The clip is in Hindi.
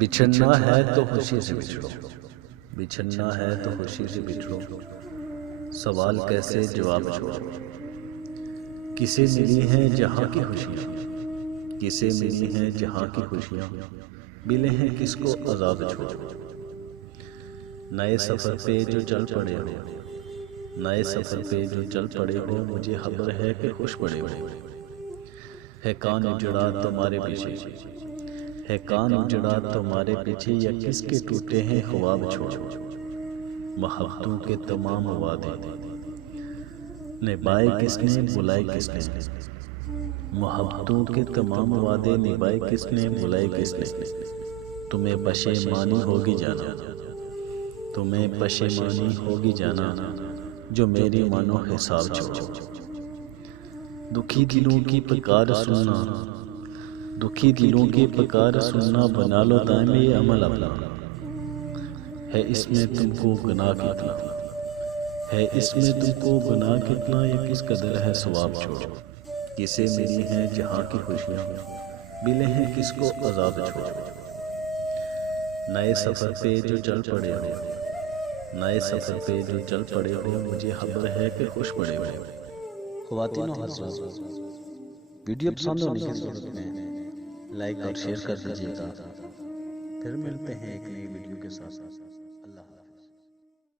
बिछड़ना है तो खुशी से बिछड़ो, बिछड़ना है तो खुशी से बिछड़ो, सवाल कैसे जवाब छोड़ो। किसे मिली हैं जहाँ की खुशियाँ, किसे मिली हैं जहाँ की खुशियाँ, मिले हैं किसको अजाब छोड़ो। नए सफ़र पे जो चल पड़े हो, नए सफ़र पे जो चल पड़े हो, मुझे खबर है कि खुश पड़े हो। है कान उजड़ा तुम्हारे पीछे, है कान उजड़ा तुम्हारे पीछे, या किसके टूटे हैं ख्वाब छोड़ो। मोहब्बतों के तमाम वादे निभाए किसने, बुलाए किसने, मोहब्बतों के तमाम वादे निभाए किसने, बुलाए किसने। तुम्हें पशेमानी होगी जाना, तुम्हें पशेमानी होगी जाना, जो मेरी मानो हिसाब छोड़ो। दुखी दिलों की पुकार सुनना, दुखी दिलों की पुकार सुनना, बना लो दायमे अमल अपना। है इसमें तुमको गुनाह कितना, है इसमें तुमको गुनाह कितना, या किस कदर है सवाब छोड़ो। किसे मिली हैं जहाँ की खुशियाँ, मिले हैं किसको अजाब छोड़ो। नए सफ़र पे जो चल पड़े हो, नए सफ़र पे जो चल पड़े हो, मुझे खबर है कि खुश पड़े हो। ख्वातीन और हज़रात, वीडियो पसंद होने की सूरत में लाइक और शेयर कर दीजिएगा। फिर मिलते हैं एक नई वीडियो के साथ। अल्लाह।